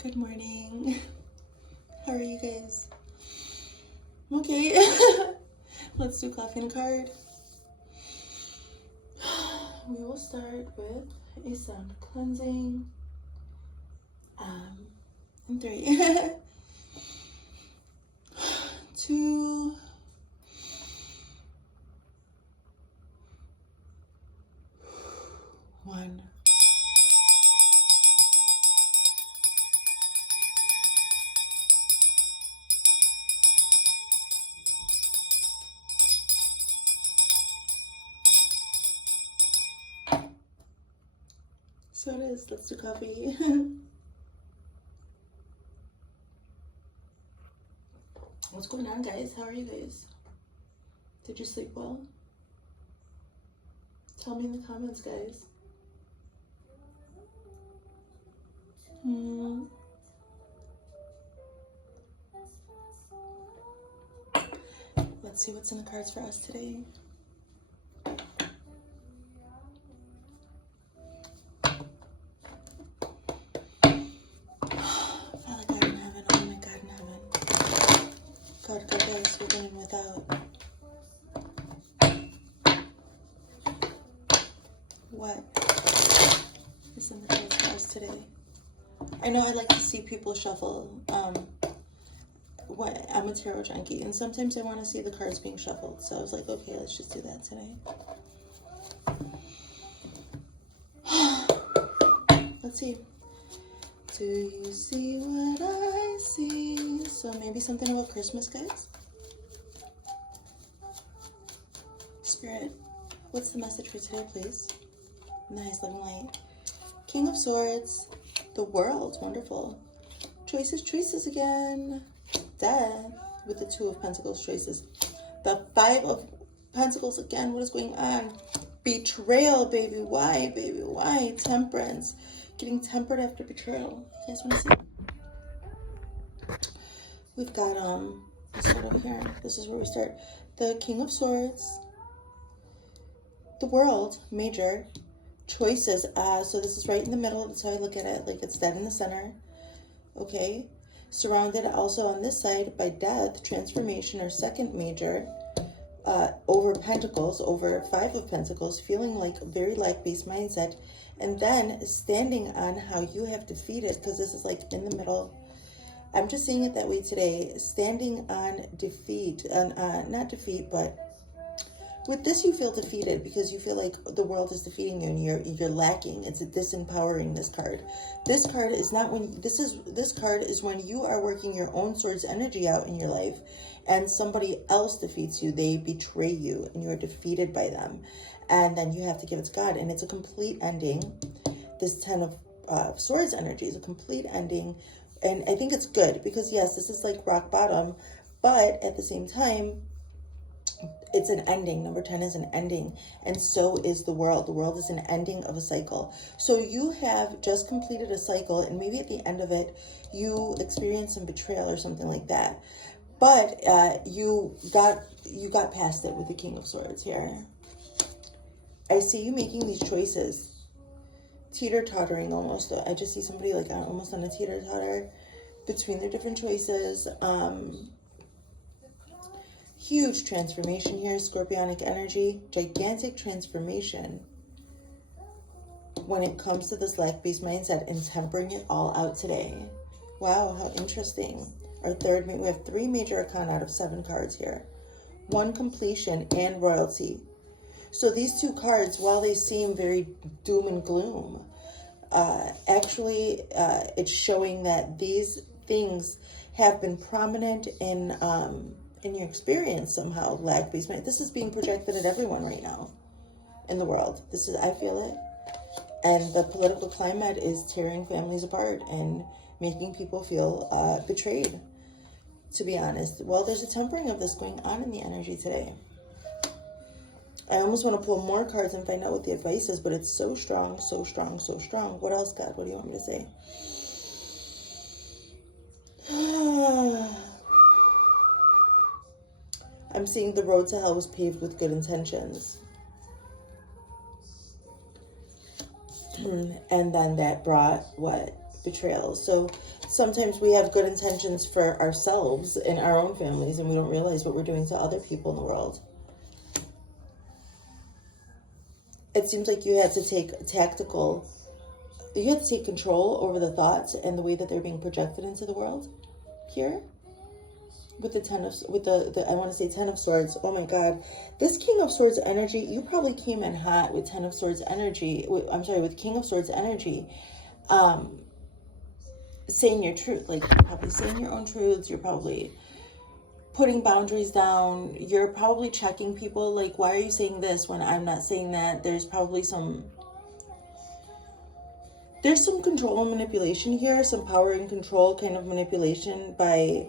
Good morning. How are you guys? Okay. Let's do coffee and a card. We will start with a sound cleansing. In 3, 2, 1. So it is. Let's do coffee. What's going on, guys? How are you guys? Did you sleep well? Tell me in the comments, guys. Let's see what's in the cards for us today. Father God in heaven, oh my God in heaven. God, guys, we're going without. What is in the cards for us today? I know I like to see people shuffle. I'm a tarot junkie, and sometimes I want to see the cards being shuffled. So I was like, okay, let's just do that today. Let's see. Do you see what I see? So maybe something about Christmas, guys? Spirit, what's the message for today, please? Nice, loving light. King of Swords. The World, wonderful. Choices again. Death with the 2 of Pentacles, choices. The 5 of Pentacles again. What is going on? Betrayal, baby. Why, baby? Why? Temperance. Getting tempered after betrayal. You guys want to see? We've got, let's start over here. This is where we start. The King of Swords. The World, major. Choices. So this is right in the middle. That's how I look at it. Like it's dead in the center. Okay. Surrounded also on this side by death, transformation, or second major, over Pentacles, over 5 of Pentacles, feeling like very lack-based mindset, and then standing on how you have defeated, because this is like in the middle. I'm just seeing it that way today, standing on defeat, not defeat, but with this you feel defeated because you feel like the world is defeating you and you're lacking. It's a disempowering, this card. This card is not when, this card is when you are working your own sword's energy out in your life and somebody else defeats you. They betray you and you're defeated by them. And then you have to give it to God. And it's a complete ending. This 10 of Swords energy is a complete ending. And I think it's good because yes, this is like rock bottom, but at the same time, it's an ending. Number 10 is an ending, and so is the world. The world is an ending of a cycle. So you have just completed a cycle, and maybe at the end of it, you experience some betrayal or something like that. But you got past it with the King of Swords here. I see you making these choices, teeter-tottering almost. I just see somebody like almost on a teeter-totter between their different choices. Huge transformation here, scorpionic energy, gigantic transformation when it comes to this lack-based mindset and tempering it all out today. Wow, how interesting. Our third, we have 3 major arcana out of 7 cards here. 1 completion and royalty. So these 2 cards, while they seem very doom and gloom, actually it's showing that these things have been prominent in your experience somehow. Lack-based mind. This is being projected at everyone right now in the world. This is, I feel it. And the political climate is tearing families apart and making people feel betrayed, to be honest. Well, there's a tempering of this going on in the energy today. I almost want to pull more cards and find out what the advice is, but it's so strong, so strong, so strong. What else, God? What do you want me to say? I'm seeing the road to hell was paved with good intentions. And then that brought what? betrayal. So sometimes we have good intentions for ourselves and our own families, and we don't realize what we're doing to other people in the world. It seems like you had to take you have to take control over the thoughts and the way that they're being projected into the world here. With the I want to say 10 of Swords. Oh my God. This King of Swords energy, you probably came in hot with 10 of Swords energy. I'm sorry, with King of Swords energy. Saying your truth. Like, you're probably saying your own truths. You're probably putting boundaries down. You're probably checking people. Like, why are you saying this when I'm not saying that? There's probably some control and manipulation here. Some power and control kind of manipulation by,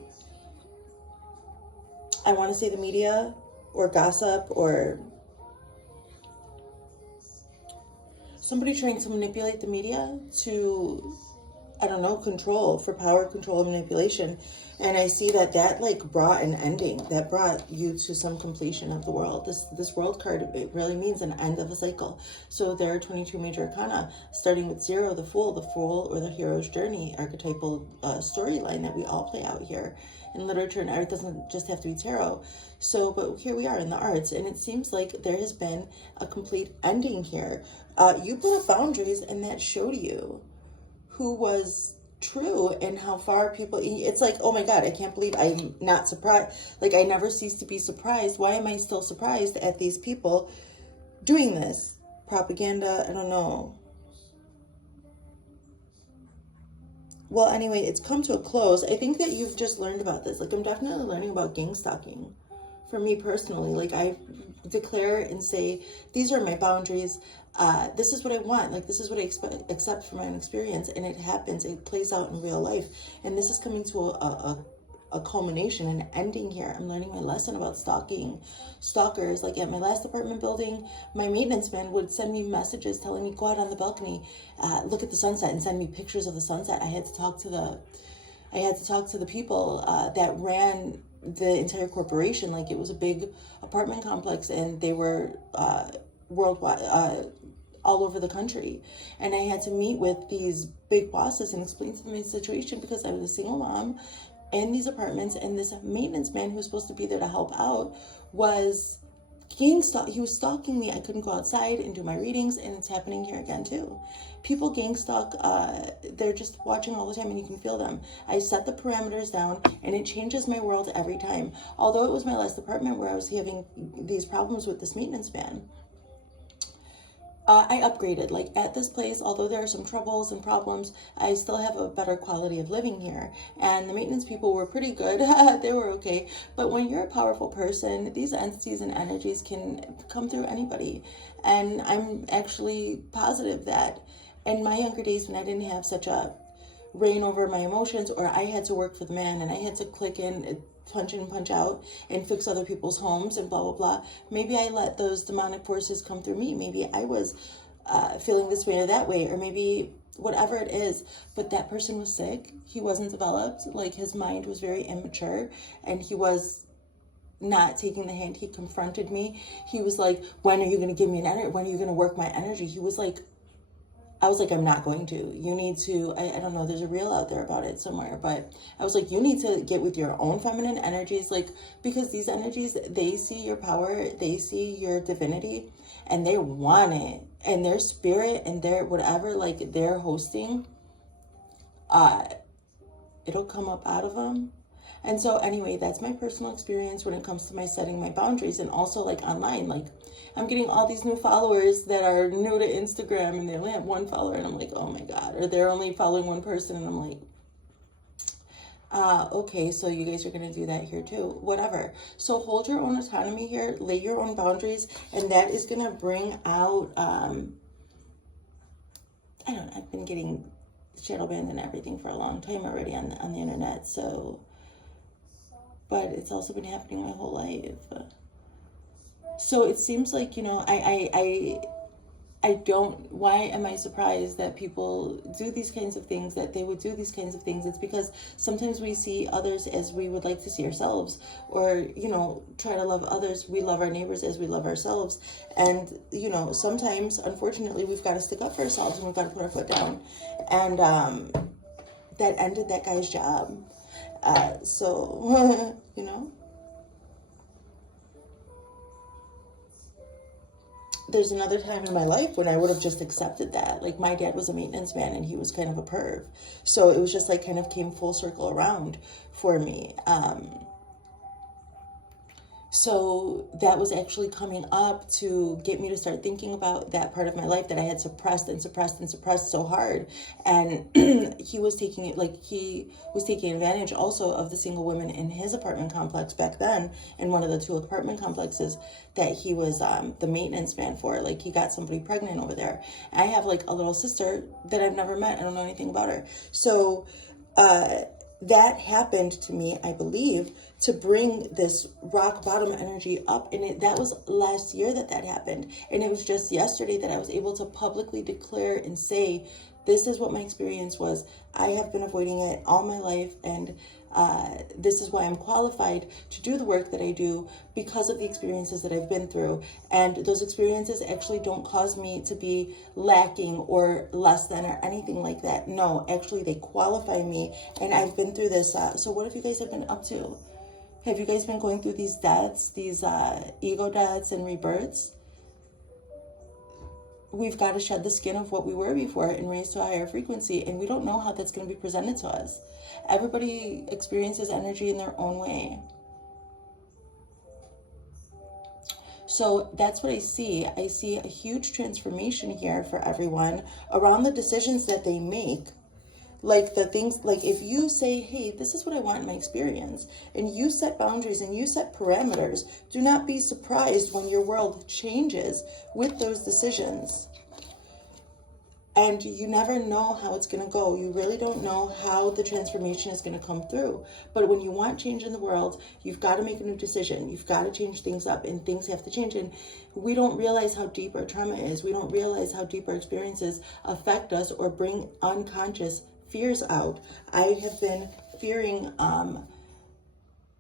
I want to say, the media or gossip or somebody trying to manipulate the media to, I don't know, control, for power, control, and manipulation. And I see that like brought an ending, that brought you to some completion of the world. This world card, it really means an end of a cycle. So there are 22 major arcana, starting with 0, the Fool, or the hero's journey, archetypal storyline that we all play out here in literature and art. It doesn't just have to be tarot. So, but here we are in the arts, and it seems like there has been a complete ending here. You put up boundaries, and that showed you who was true and how far people, it's like, oh my God, I can't believe I'm not surprised. Like, I never cease to be surprised. Why am I still surprised at these people doing this? Propaganda, I don't know. Well, anyway, it's come to a close. I think that you've just learned about this. Like, I'm definitely learning about gang stalking. For me personally, like, I declare and say, these are my boundaries. This is what I want. Like, this is what I accept from my own experience. And it happens. It plays out in real life. And this is coming to a culmination, an ending here. I'm learning my lesson about stalking. Stalkers, like at my last apartment building, my maintenance man would send me messages telling me, go out on the balcony, look at the sunset, and send me pictures of the sunset. I had to talk to the people that ran the entire corporation. Like, it was a big apartment complex, and they were worldwide, all over the country. And I had to meet with these big bosses and explain to them my situation, because I was a single mom in these apartments, and this maintenance man who was supposed to be there to help out was he was stalking me. I couldn't go outside and do my readings, and it's happening here again too. People gang stalk, they're just watching all the time, and you can feel them. I set the parameters down, and it changes my world every time. Although it was my last apartment where I was having these problems with this maintenance man, I upgraded. Like, at this place, although there are some troubles and problems, I still have a better quality of living here. And the maintenance people were pretty good. They were okay. But when you're a powerful person, these entities and energies can come through anybody. And I'm actually positive that in my younger days, when I didn't have such a reign over my emotions, or I had to work for the man and I had to click in, punch in, punch out, and fix other people's homes and blah, blah, blah. Maybe I let those demonic forces come through me. Maybe I was feeling this way or that way, or maybe whatever it is. But that person was sick. He wasn't developed. Like, his mind was very immature, and he was not taking the hint. He confronted me. He was like, when are you going to give me an energy? When are you going to work my energy? He was like, I was like, I'm not going to. You need to, I don't know, there's a reel out there about it somewhere, but I was like, you need to get with your own feminine energies, like, because these energies, they see your power, they see your divinity, and they want it, and their spirit and their whatever, like, they're hosting, it'll come up out of them. And so anyway, that's my personal experience when it comes to my setting my boundaries, and also like online. Like, I'm getting all these new followers that are new to Instagram, and they only have one follower, and I'm like, oh my God, or they're only following one person, and I'm like, okay, so you guys are going to do that here too, whatever. So hold your own autonomy here, lay your own boundaries, and that is going to bring out, I don't know, I've been getting shadow banned and everything for a long time already on the internet, so, but it's also been happening my whole life. So it seems like, you know, I don't, why am I surprised that people do these kinds of things, that they would do these kinds of things? It's because sometimes we see others as we would like to see ourselves, or, you know, try to love others. We love our neighbors as we love ourselves. And, you know, sometimes, unfortunately, we've got to stick up for ourselves, and we've got to put our foot down. And that ended that guy's job. So, you know, there's another time in my life when I would have just accepted that. Like, my dad was a maintenance man and he was kind of a perv. So it was just like kind of came full circle around for me. So that was actually coming up to get me to start thinking about that part of my life that I had suppressed and suppressed and suppressed so hard. And he was taking it, like, he was taking advantage also of the single women in his apartment complex back then, in one of the 2 apartment complexes that he was the maintenance man for. Like, he got somebody pregnant over there. I have like a little sister that I've never met. I don't know anything about her. So that happened to me, I believe, to bring this rock bottom energy up. And that was last year that happened. And it was just yesterday that I was able to publicly declare and say, this is what my experience was. I have been avoiding it all my life. And this is why I'm qualified to do the work that I do, because of the experiences that I've been through. And those experiences actually don't cause me to be lacking or less than or anything like that. No, actually they qualify me. And I've been through this. So what have you guys have been up to? Have you guys been going through these deaths, these ego deaths and rebirths? We've got to shed the skin of what we were before and raise to a higher frequency. And we don't know how that's going to be presented to us. Everybody experiences energy in their own way. So that's what I see. I see a huge transformation here for everyone around the decisions that they make. Like the things, like if you say, hey, this is what I want in my experience, and you set boundaries and you set parameters, do not be surprised when your world changes with those decisions. And you never know how it's going to go. You really don't know how the transformation is going to come through. But when you want change in the world, you've got to make a new decision. You've got to change things up, and things have to change. And we don't realize how deep our trauma is. We don't realize how deep our experiences affect us or bring unconscious fears out. I have been fearing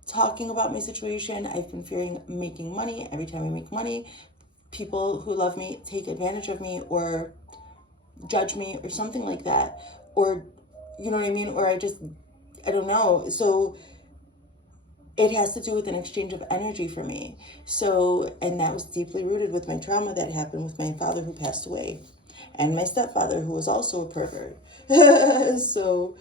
talking about my situation. I've been fearing making money. Every time I make money, people who love me take advantage of me or judge me or something like that. Or, you know what I mean? Or I don't know. So it has to do with an exchange of energy for me. So, and that was deeply rooted with my trauma that happened with my father who passed away, and my stepfather who was also a pervert. So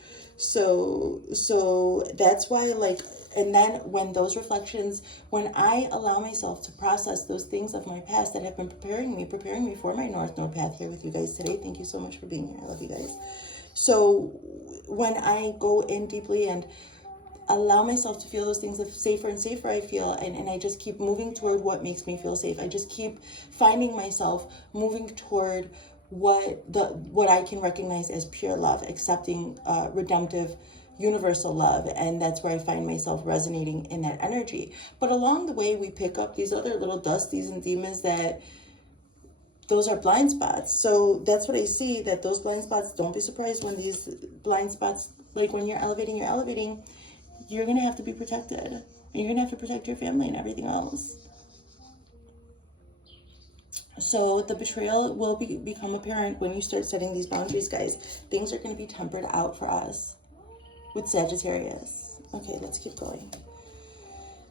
that's why, like, and then when those reflections, when I allow myself to process those things of my past that have been preparing me for my North Node path here with you guys today. Thank you so much for being here. I love you guys. So when I go in deeply and allow myself to feel those things, the safer and safer I feel, and I just keep moving toward what makes me feel safe. I just keep finding myself moving toward what I can recognize as pure love, accepting redemptive universal love, and that's where I find myself resonating in that energy. But along the way, we pick up these other little dusties and demons that those are blind spots. So that's what I see, that those blind spots, don't be surprised when these blind spots, like when you're elevating, you're going to have to be protected. And you're going to have to protect your family and everything else. So the betrayal will become apparent when you start setting these boundaries, guys. Things are going to be tempered out for us with Sagittarius. Okay, let's keep going.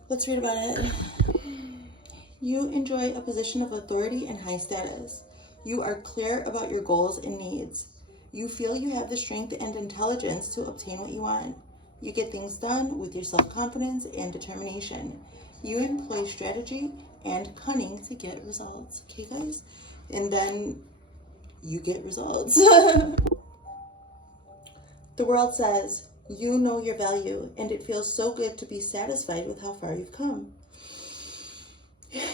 Let's read about it. You enjoy a position of authority and high status. You are clear about your goals and needs. You feel you have the strength and intelligence to obtain what you want. You get things done with your self-confidence and determination. You employ strategy and cunning to get results. Okay, guys? And then you get results. The world says, you know your value, and it feels so good to be satisfied with how far you've come.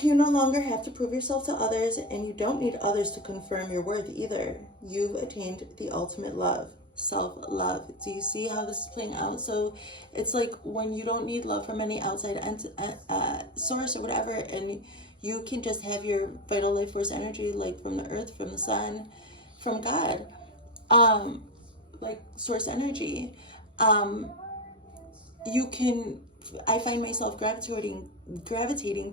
You no longer have to prove yourself to others, and you don't need others to confirm your worth either. You've attained the ultimate love, self-love. Do you see how this is playing out? So it's like when you don't need love from any outside source or whatever, and you can just have your vital life force energy, like from the earth, from the sun, from God, like source energy. I find myself gravitating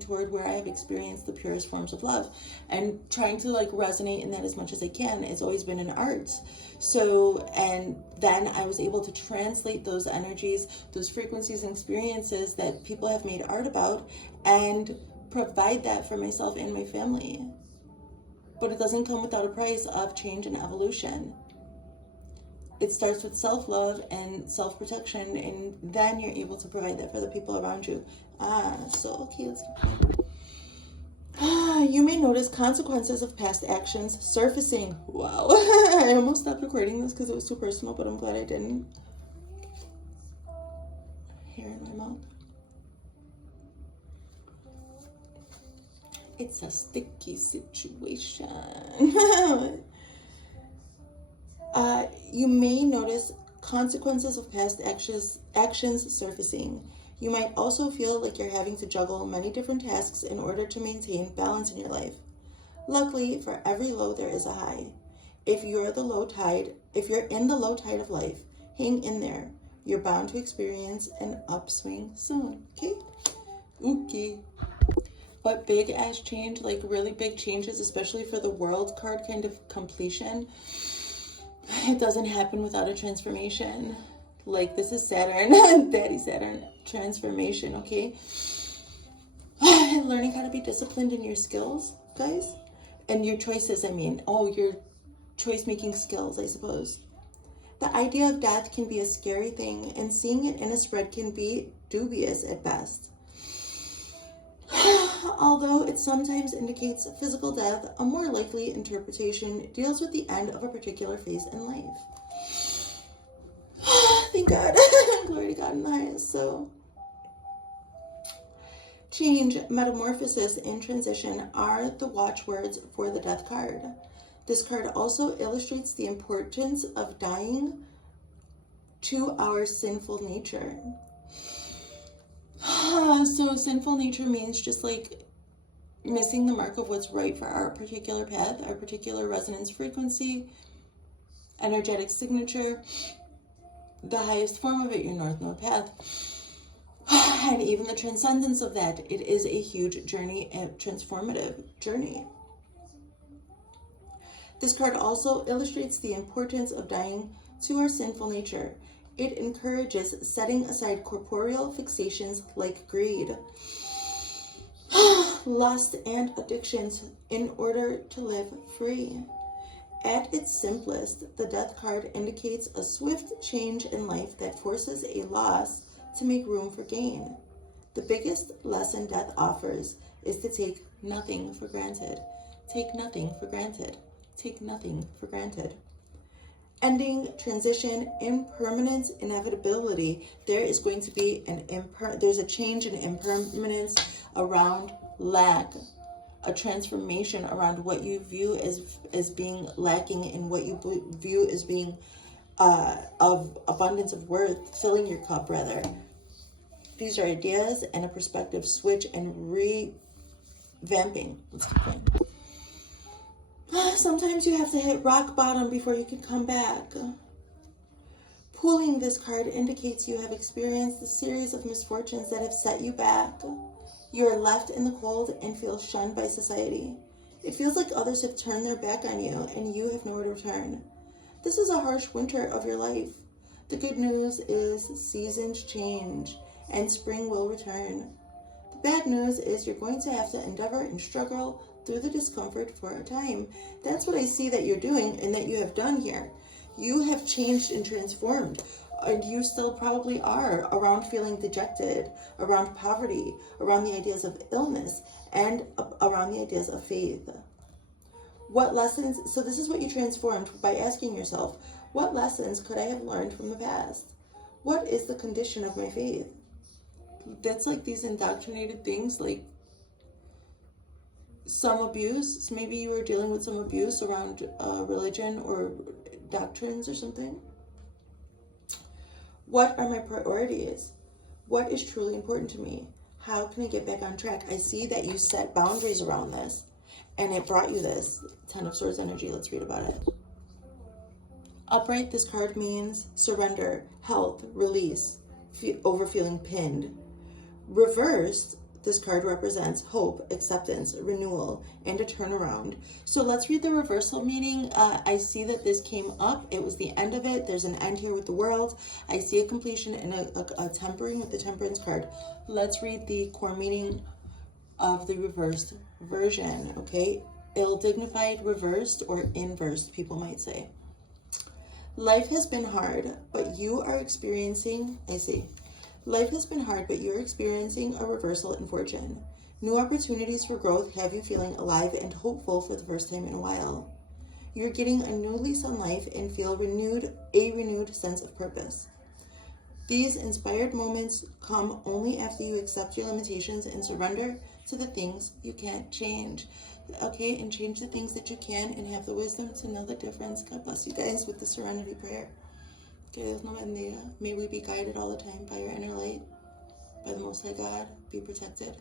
toward where I have experienced the purest forms of love, and trying to like resonate in that as much as I can. It's always been an art. So, and then I was able to translate those energies, those frequencies and experiences that people have made art about, and provide that for myself and my family. But it doesn't come without a price of change and evolution. It starts with self-love and self-protection, and then you're able to provide that for the people around you. So okay, let's keep going. You may notice consequences of past actions surfacing. Wow. I almost stopped recording this because it was too personal, but I'm glad I didn't. Hair in my mouth. It's a sticky situation. You may notice consequences of past actions surfacing. You might also feel like you're having to juggle many different tasks in order to maintain balance in your life. Luckily, for every low, there is a high. If you're in the low tide of life, hang in there. You're bound to experience an upswing soon. Okay. But big ass change, like really big changes, especially for the World card kind of completion, it doesn't happen without a transformation. Like, this is Saturn, Daddy Saturn transformation, okay? Learning how to be disciplined in your skills, guys, and your choices. Your choice-making skills, I suppose. The idea of death can be a scary thing, and seeing it in a spread can be dubious at best. Although it sometimes indicates physical death, a more likely interpretation deals with the end of a particular phase in life. Thank God. Glory to God in the highest. So, change, metamorphosis, and transition are the watchwords for the death card. This card also illustrates the importance of dying to our sinful nature. So sinful nature means just like missing the mark of what's right for our particular path, our particular resonance frequency, energetic signature, the highest form of it, your North Node path, and even the transcendence of that. It is a huge journey, a transformative journey. This card also illustrates the importance of dying to our sinful nature. It encourages setting aside corporeal fixations like greed, lust, and addictions in order to live free. At its simplest, the death card indicates a swift change in life that forces a loss to make room for gain. The biggest lesson death offers is to take nothing for granted. Take nothing for granted. Take nothing for granted. Ending, transition, impermanence, inevitability. There is going to be there's a change in impermanence around lack, a transformation around what you view as being lacking and what you view as being of abundance of worth, filling your cup rather. These are ideas and a perspective switch and revamping. Let's keep going. Sometimes you have to hit rock bottom before you can come back. Pulling this card indicates you have experienced a series of misfortunes that have set you back. You are left in the cold and feel shunned by society. It feels like others have turned their back on you and you have nowhere to return. This is a harsh winter of your life. The good news is seasons change and spring will return. The bad news is you're going to have to endeavor and struggle through the discomfort for a time. That's what I see that you're doing and that you have done here. You have changed and transformed, and you still probably are around feeling dejected, around poverty, around the ideas of illness, and around the ideas of faith. What lessons, so this is what you transformed by asking yourself, what lessons could I have learned from the past? What is the condition of my faith? That's like these indoctrinated things, like some abuse. So maybe you were dealing with some abuse around religion or doctrines or something. What are my priorities? What is truly important to me? How can I get back on track? I see that you set boundaries around this and it brought you this 10 of Swords energy. Let's read about it. Upright, this card means surrender, health, release, over feeling pinned. Reversed, this card represents hope, acceptance, renewal, and a turnaround. So let's read the reversal meaning. I see that this came up. It was the end of it. There's an end here with the world. I see a completion and a tempering with the temperance card. Let's read the core meaning of the reversed version, okay? Ill-dignified, reversed, or inversed, people might say. Life has been hard, but you are experiencing, Life has been hard, but you're experiencing a reversal in fortune. New opportunities for growth have you feeling alive and hopeful for the first time in a while. You're getting a new lease on life and feel a renewed sense of purpose. These inspired moments come only after you accept your limitations and surrender to the things you can't change. Okay, and change the things that you can and have the wisdom to know the difference. God bless you guys with the serenity prayer. Que Dios nos bendiga. May we be guided all the time by your inner light, by the Most High God. Be protected.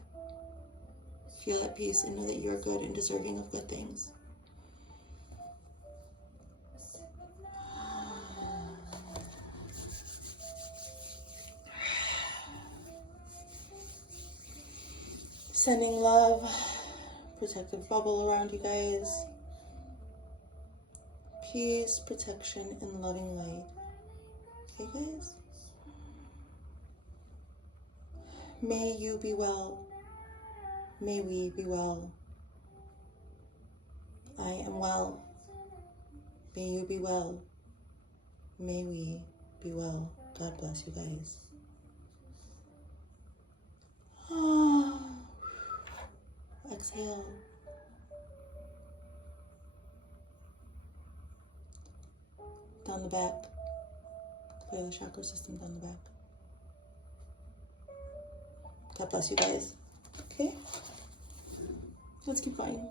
Feel at peace and know that you are good and deserving of good things. Sending love, protective bubble around you guys. Peace, protection, and loving light. Okay, guys? May you be well. May we be well. I am well. May you be well. May we be well. God bless you guys. Exhale. Down the back. Clear the chakra system down the back. God bless you guys. Okay? Let's keep going.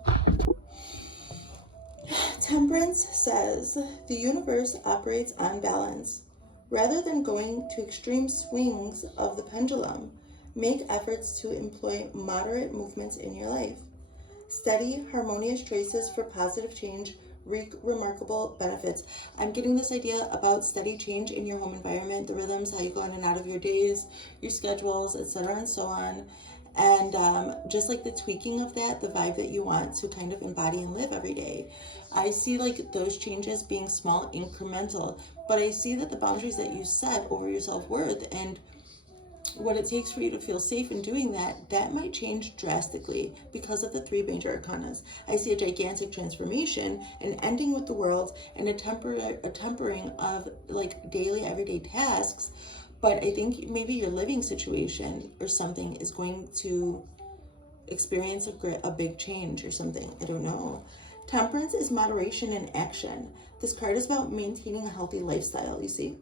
Temperance says, the universe operates on balance. Rather than going to extreme swings of the pendulum, make efforts to employ moderate movements in your life. Steady, harmonious choices for positive change reap remarkable benefits. I'm getting this idea about steady change in your home environment, the rhythms, how you go in and out of your days, your schedules, etc., and so on. And just like the tweaking of that, the vibe that you want to kind of embody and live every day. I see like those changes being small, incremental, but I see that the boundaries that you set over your self-worth and what it takes for you to feel safe in doing that, that might change drastically because of the three major arcanas. I see a gigantic transformation, an ending with the world, and a tempering of like daily, everyday tasks. But I think maybe your living situation or something is going to experience a big change or something. I don't know. Temperance is moderation in action. This card is about maintaining a healthy lifestyle, you see.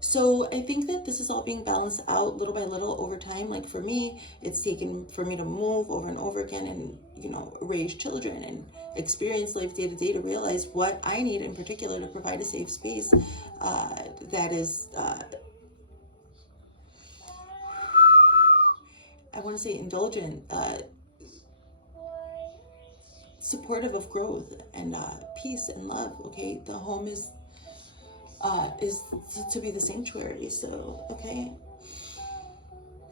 So I think that this is all being balanced out little by little over time. Like for me, it's taken for me to move over and over again and, you know, raise children and experience life day to day to realize what I need in particular to provide a safe space that is, I want to say indulgent, supportive of growth and peace and love, okay? The home is to be the sanctuary, so, okay?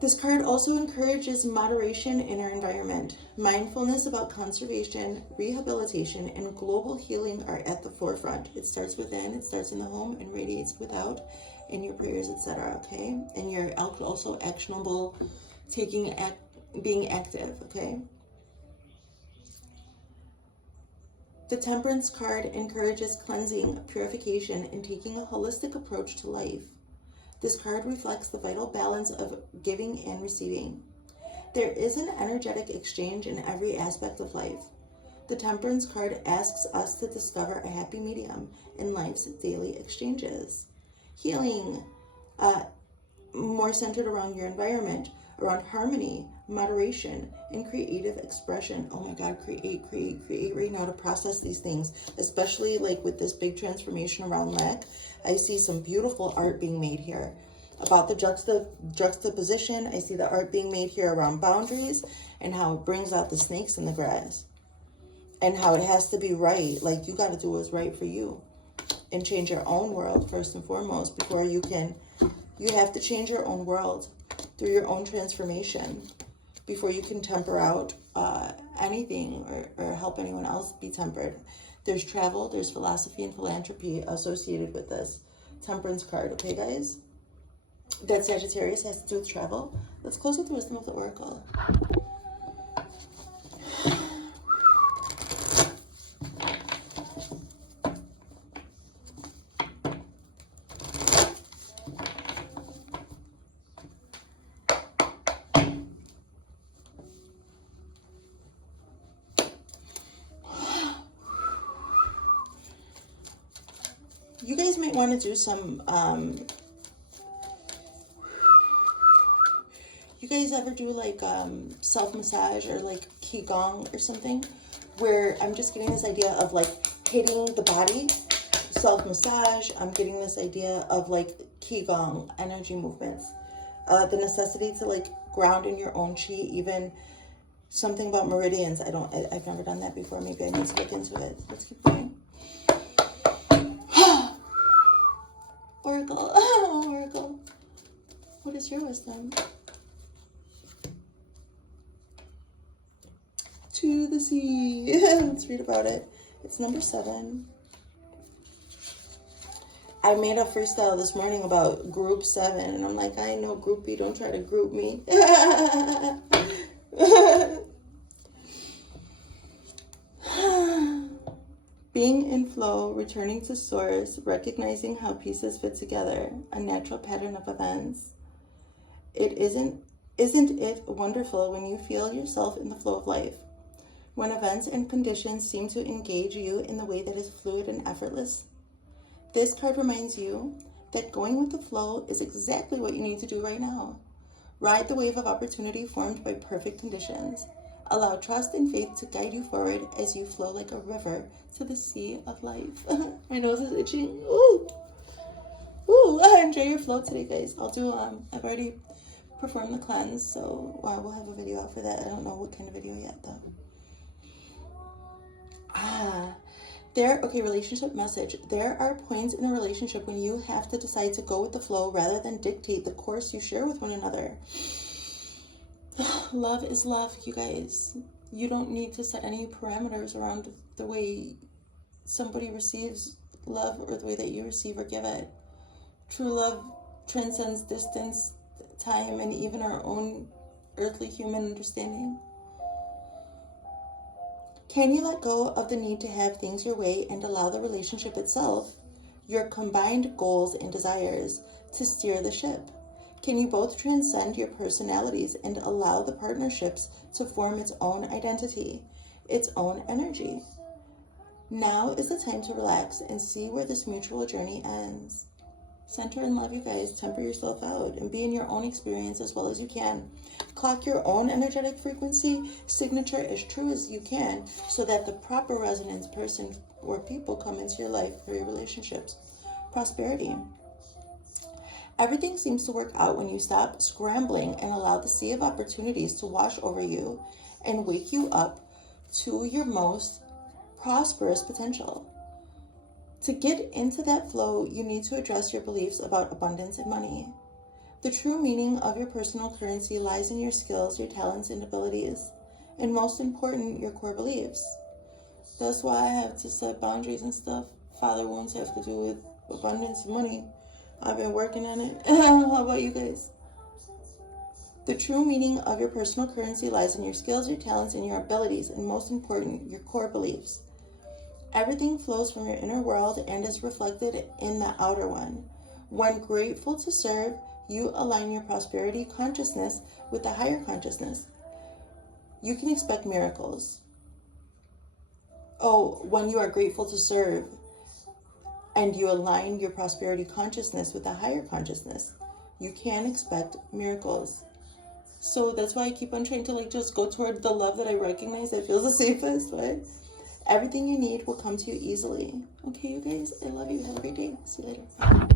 This card also encourages moderation in our environment. Mindfulness about conservation, rehabilitation, and global healing are at the forefront. It starts within, it starts in the home, and radiates without in your prayers, etc., okay? And you're also actionable, being active, okay? The Temperance card encourages cleansing, purification, and taking a holistic approach to life. This card reflects the vital balance of giving and receiving. There is an energetic exchange in every aspect of life. The Temperance card asks us to discover a happy medium in life's daily exchanges. Healing, more centered around your environment, around harmony, moderation, and creative expression. Oh my God, create right now to process these things, especially like with this big transformation around lack. I see some beautiful art being made here about the juxtaposition. I see the art being made here around boundaries and how it brings out the snakes in the grass and how it has to be right. Like you got to do what's right for you and change your own world first and foremost before you can You have to change your own world through your own transformation before you can temper out anything or help anyone else be tempered. There's travel, there's philosophy and philanthropy associated with this Temperance card, okay, guys? That Sagittarius has to do with travel. Let's close with the wisdom of the Oracle. You guys might want to do some, you guys ever do like self-massage or like Qigong or something? Where I'm just getting this idea of like hitting the body, self-massage. I'm getting this idea of like Qigong, energy movements. The necessity to like ground in your own chi, even something about meridians. I've never done that before. Maybe I need to look into it. Let's keep going. Oracle, oh, Oracle, what is your wisdom? To the sea. Let's read about it. It's number 7. I made a freestyle this morning about group 7, and I'm like, I know groupie, don't try to group me. Being in flow, returning to source, recognizing how pieces fit together, a natural pattern of events. Isn't it wonderful when you feel yourself in the flow of life? When events and conditions seem to engage you in the way that is fluid and effortless? This card reminds you that going with the flow is exactly what you need to do right now. Ride the wave of opportunity formed by perfect conditions. Allow trust and faith to guide you forward as you flow like a river to the sea of life. My nose is itching. Ooh. Ooh, enjoy your flow today, guys. I'll do, I've already performed the cleanse, so we'll have a video out for that. I don't know what kind of video yet, though. Okay, relationship message. There are points in a relationship when you have to decide to go with the flow rather than dictate the course you share with one another. Love is love, you guys. You don't need to set any parameters around the way somebody receives love or the way that you receive or give it. True love transcends distance, time, and even our own earthly human understanding. Can you let go of the need to have things your way and allow the relationship itself, your combined goals and desires, to steer the ship? Can you both transcend your personalities and allow the partnerships to form its own identity, its own energy? Now is the time to relax and see where this mutual journey ends. Center and love, you guys. Temper yourself out and be in your own experience as well as you can. Clock your own energetic frequency signature as true as you can so that the proper resonance person or people come into your life for your relationships. Prosperity. Everything seems to work out when you stop scrambling and allow the sea of opportunities to wash over you and wake you up to your most prosperous potential. To get into that flow, you need to address your beliefs about abundance and money. The true meaning of your personal currency lies in your skills, your talents, and abilities, and most important, your core beliefs. That's why I have to set boundaries and stuff. Father wounds have to do with abundance and money. I've been working on it. How about you guys? The true meaning of your personal currency lies in your skills, your talents, and your abilities, and most important, your core beliefs. Everything flows from your inner world and is reflected in the outer one. When grateful to serve, you align your prosperity consciousness with the higher consciousness. You can expect miracles. When you are grateful to serve and you align your prosperity consciousness with the higher consciousness, you can expect miracles. So that's why I keep on trying to just go toward the love that I recognize that feels the safest, right? Everything you need will come to you easily. Okay, you guys, I love you. Have a great day. See you later. Bye.